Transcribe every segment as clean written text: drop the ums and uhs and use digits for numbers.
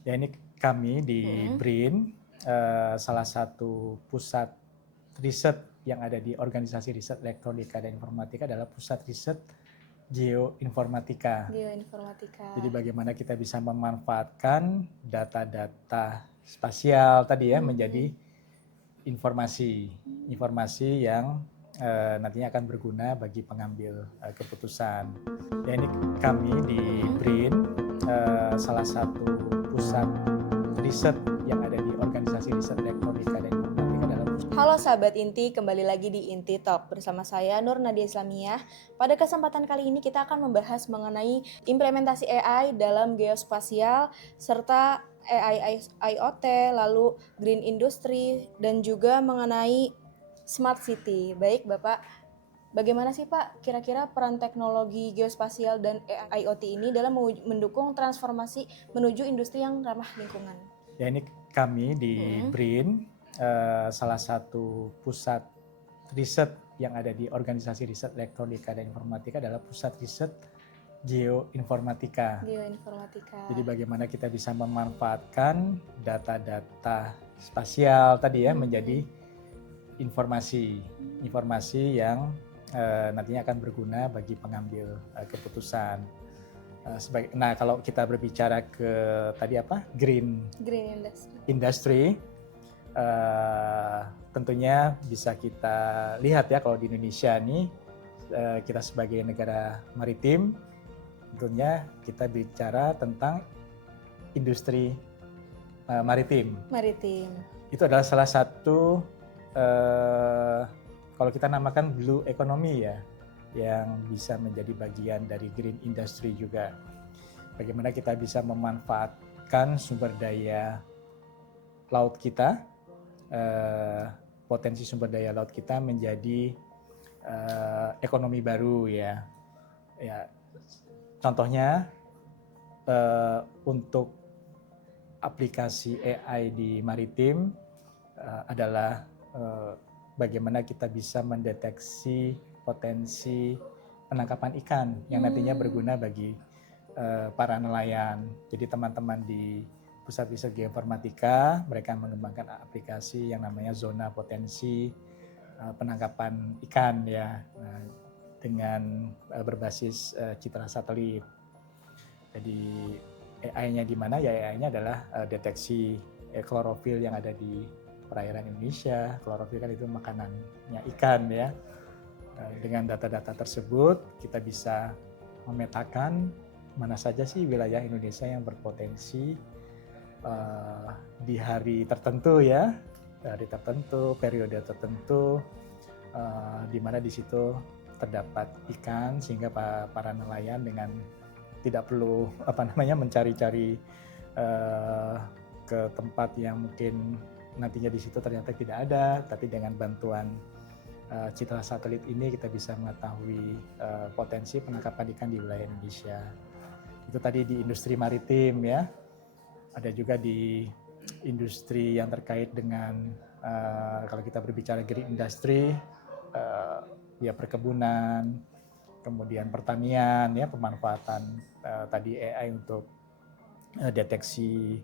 Ya ini kami di Mm-mm. BRIN, salah satu pusat riset yang ada di Organisasi Riset Elektronika dan Informatika adalah pusat riset geoinformatika. Geoinformatika. Jadi bagaimana kita bisa memanfaatkan data-data spasial tadi ya menjadi informasi yang nantinya akan berguna bagi pengambil keputusan. Ya ini kami di BRIN, salah satu pusat riset yang ada di Organisasi Riset Elektronika dan Informatika dalam. Halo sahabat Inti, kembali lagi di Inti Talk bersama saya Nur Nadia Islamiyah. Pada kesempatan kali ini kita akan membahas mengenai implementasi AI dalam geospasial serta AI IoT, lalu green industry dan juga mengenai smart city. Baik Bapak, bagaimana sih Pak kira-kira peran teknologi geospasial dan AI IoT ini dalam mendukung transformasi menuju industri yang ramah lingkungan? Ya ini kami di BRIN, salah satu pusat riset yang ada di Organisasi Riset Elektronika dan Informatika adalah pusat riset geoinformatika. Geoinformatika. Jadi bagaimana kita bisa memanfaatkan data-data spasial tadi ya menjadi informasi yang nantinya akan berguna bagi pengambil keputusan. Nah kalau kita berbicara ke tadi apa green industry, tentunya bisa kita lihat ya kalau di Indonesia nih kita sebagai negara maritim, tentunya kita bicara tentang industri maritim. Itu adalah salah satu kalau kita namakan blue economy ya, yang bisa menjadi bagian dari green industry juga. Bagaimana kita bisa memanfaatkan sumber daya laut kita, potensi sumber daya laut kita menjadi ekonomi baru ya. Contohnya untuk aplikasi AI di maritim adalah bagaimana kita bisa mendeteksi potensi penangkapan ikan yang nantinya berguna bagi para nelayan. Jadi teman-teman di Pusat Riset Geoinformatika mereka mengembangkan aplikasi yang namanya zona potensi penangkapan ikan ya, dengan berbasis citra satelit. Jadi AI-nya di mana ya, AI-nya adalah deteksi klorofil yang ada di perairan Indonesia. Klorofil kan itu makanannya ikan ya. Dengan data-data tersebut kita bisa memetakan mana saja sih wilayah Indonesia yang berpotensi di hari tertentu ya, hari tertentu, periode tertentu, di mana di situ terdapat ikan sehingga para nelayan dengan tidak perlu mencari-cari ke tempat yang mungkin nantinya di situ ternyata tidak ada, tapi dengan bantuan citra satelit ini kita bisa mengetahui potensi penangkapan ikan di wilayah Indonesia. Itu tadi di industri maritim ya. Ada juga di industri yang terkait dengan kalau kita berbicara green industry, ya perkebunan, kemudian pertanian ya, pemanfaatan tadi AI untuk deteksi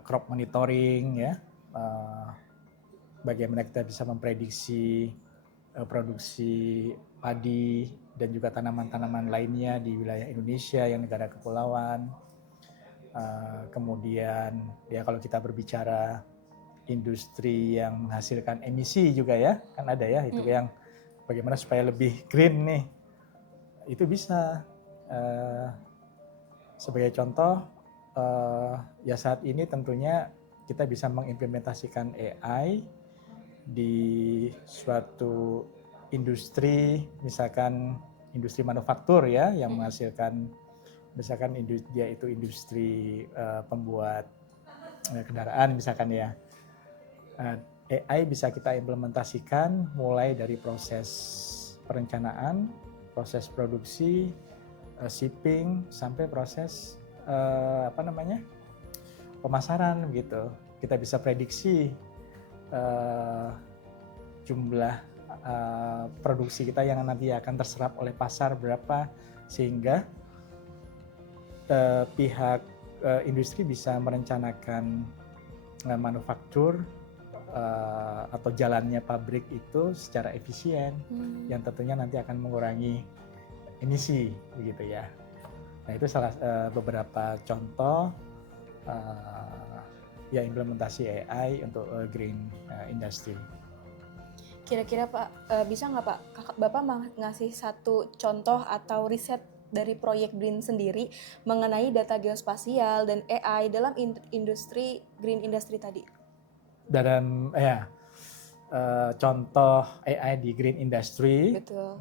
crop monitoring ya, bagaimana kita bisa memprediksi produksi padi dan juga tanaman-tanaman lainnya di wilayah Indonesia yang negara kepulauan. Kemudian ya kalau kita berbicara industri yang menghasilkan emisi juga ya, kan ada ya itu yang bagaimana supaya lebih green nih, itu bisa. Sebagai contoh ya saat ini tentunya kita bisa mengimplementasikan AI di suatu industri, misalkan industri manufaktur ya, yang menghasilkan misalkan dia itu industri pembuat kendaraan misalkan ya. AI bisa kita implementasikan mulai dari proses perencanaan, proses produksi, shipping sampai proses pemasaran gitu. Kita bisa prediksi jumlah produksi kita yang nanti akan terserap oleh pasar berapa, sehingga pihak industri bisa merencanakan manufaktur atau jalannya pabrik itu secara efisien, yang tentunya nanti akan mengurangi emisi, begitu ya. Nah itu beberapa contoh ya implementasi AI untuk green industry. Kira-kira Pak, bisa nggak Pak, Bapak ngasih satu contoh atau riset dari proyek BRIN sendiri mengenai data geospasial dan AI dalam industri green industry tadi? Dalam contoh AI di green industry, Betul.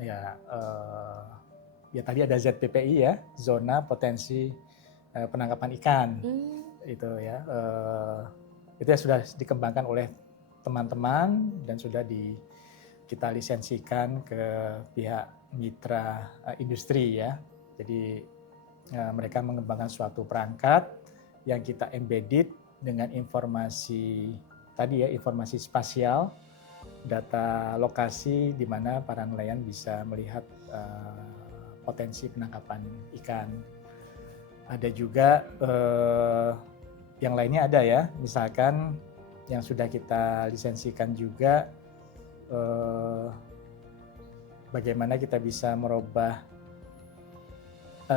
Ya tadi ada ZPPI ya, zona potensi penangkapan ikan. Itu ya, itu ya sudah dikembangkan oleh teman-teman dan sudah kita lisensikan ke pihak mitra industri ya. Jadi mereka mengembangkan suatu perangkat yang kita embedded dengan informasi tadi ya, informasi spasial, data lokasi di mana para nelayan bisa melihat potensi penangkapan ikan. Ada juga yang lainnya ada ya, misalkan yang sudah kita lisensikan juga bagaimana kita bisa merubah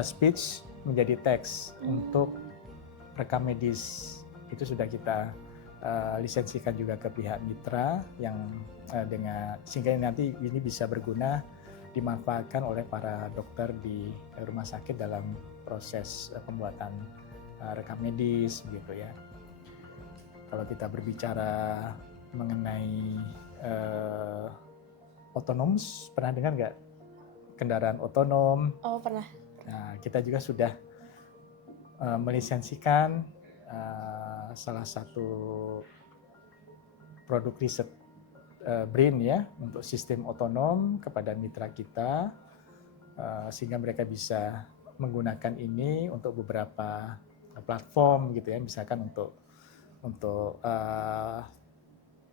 speech menjadi teks untuk rekam medis. Itu sudah kita lisensikan juga ke pihak mitra yang sehingga nanti ini bisa berguna dimanfaatkan oleh para dokter di rumah sakit dalam proses pembuatan rekam medis gitu ya. Kalau kita berbicara mengenai otonom, pernah dengar nggak kendaraan otonom? Oh pernah. Nah, kita juga sudah melisensikan salah satu produk riset BRIN ya untuk sistem otonom kepada mitra kita sehingga mereka bisa menggunakan ini untuk beberapa platform gitu ya, misalkan untuk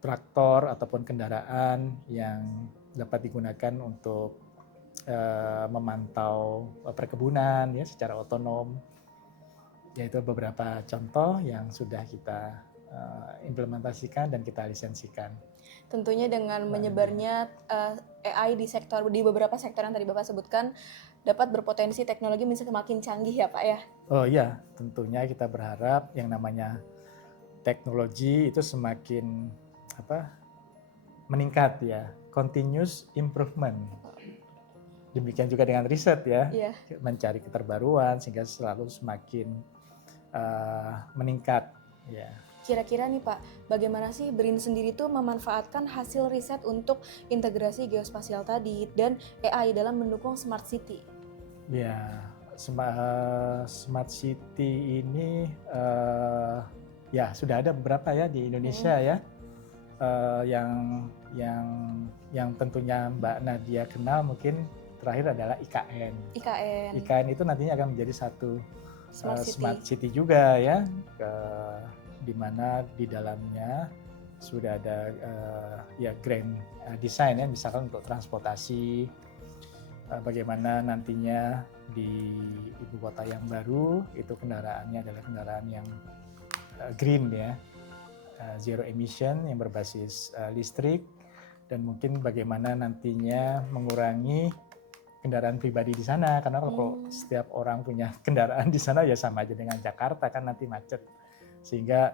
traktor ataupun kendaraan yang dapat digunakan untuk memantau perkebunan ya secara otonom. Yaitu beberapa contoh yang sudah kita implementasikan dan kita lisensikan. Tentunya dengan menyebarnya AI di beberapa sektor yang tadi Bapak sebutkan dapat berpotensi teknologi bisa semakin canggih ya Pak ya? Oh iya, tentunya kita berharap yang namanya teknologi itu semakin meningkat ya, continuous improvement. Demikian juga dengan riset ya, mencari keterbaruan sehingga selalu semakin meningkat ya. Kira-kira nih Pak, bagaimana sih BRIN sendiri tuh memanfaatkan hasil riset untuk integrasi geospasial tadi dan AI dalam mendukung smart city? Ya, smart city ini ya sudah ada beberapa ya di Indonesia ya, yang tentunya Mbak Nadia kenal mungkin terakhir adalah IKN. IKN itu nantinya akan menjadi satu smart city juga ya, di mana di dalamnya sudah ada ya grand design ya, misalkan untuk transportasi, bagaimana nantinya di ibu kota yang baru itu kendaraannya adalah kendaraan yang green ya, zero emission yang berbasis listrik, dan mungkin bagaimana nantinya mengurangi kendaraan pribadi di sana, karena kalau setiap orang punya kendaraan di sana ya sama aja dengan Jakarta kan nanti macet. Sehingga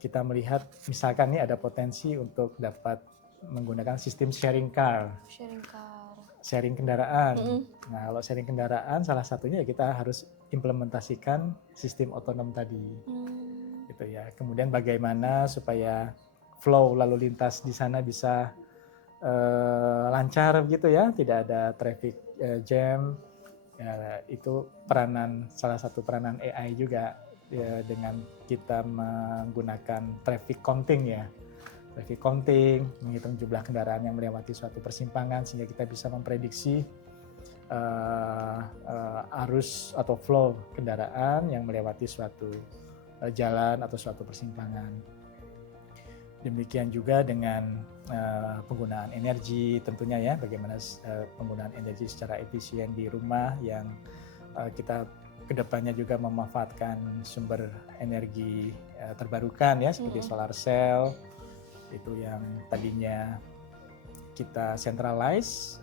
kita melihat misalkan ini ada potensi untuk dapat menggunakan sistem sharing kendaraan. Nah, kalau sharing kendaraan salah satunya ya kita harus implementasikan sistem otonom tadi. Gitu ya. Kemudian bagaimana supaya flow lalu lintas di sana bisa lancar gitu ya, tidak ada traffic jam. Ya, itu salah satu peranan AI juga ya, dengan kita menggunakan traffic counting ya. Traffic counting, menghitung jumlah kendaraan yang melewati suatu persimpangan sehingga kita bisa memprediksi arus atau flow kendaraan yang melewati suatu jalan atau suatu persimpangan. Demikian juga dengan penggunaan energi tentunya ya, bagaimana penggunaan energi secara efisien di rumah yang kita kedepannya juga memanfaatkan sumber energi terbarukan ya, seperti solar cell, itu yang tadinya kita centralize,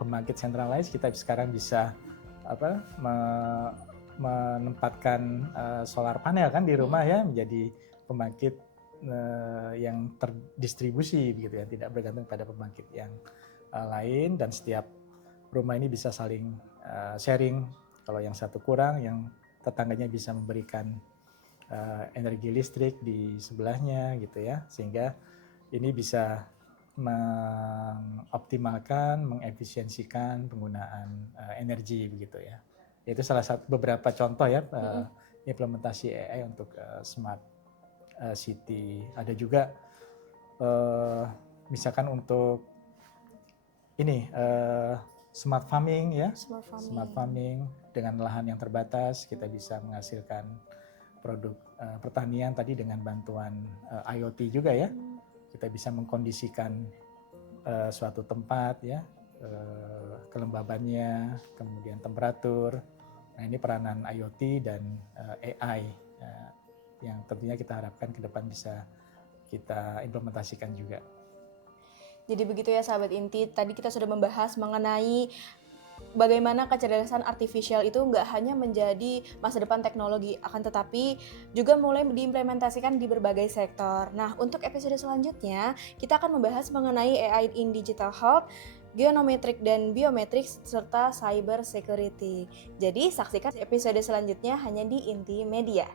pembangkit centralize, kita sekarang bisa menempatkan solar panel kan di rumah ya, menjadi pembangkit yang terdistribusi begitu ya, tidak bergantung pada pembangkit yang lain, dan setiap rumah ini bisa saling sharing. Kalau yang satu kurang, yang tetangganya bisa memberikan energi listrik di sebelahnya gitu ya, sehingga ini bisa mengoptimalkan, mengefisiensikan penggunaan energi begitu ya. Itu salah satu beberapa contoh ya implementasi AI untuk smart city. Ada juga misalkan untuk ini smart farming ya, smart farming dengan lahan yang terbatas kita bisa menghasilkan produk pertanian tadi dengan bantuan IoT juga ya. Kita bisa mengkondisikan suatu tempat ya, kelembabannya, kemudian temperatur. Nah, ini peranan IoT dan AI yang tentunya kita harapkan ke depan bisa kita implementasikan juga. Jadi begitu ya sahabat Inti, tadi kita sudah membahas mengenai bagaimana kecerdasan artifisial itu nggak hanya menjadi masa depan teknologi, akan tetapi juga mulai diimplementasikan di berbagai sektor. Nah, untuk episode selanjutnya, kita akan membahas mengenai AI in Digital Health, geonometrik dan biometrik, serta cyber security. Jadi, saksikan episode selanjutnya hanya di Inti Media.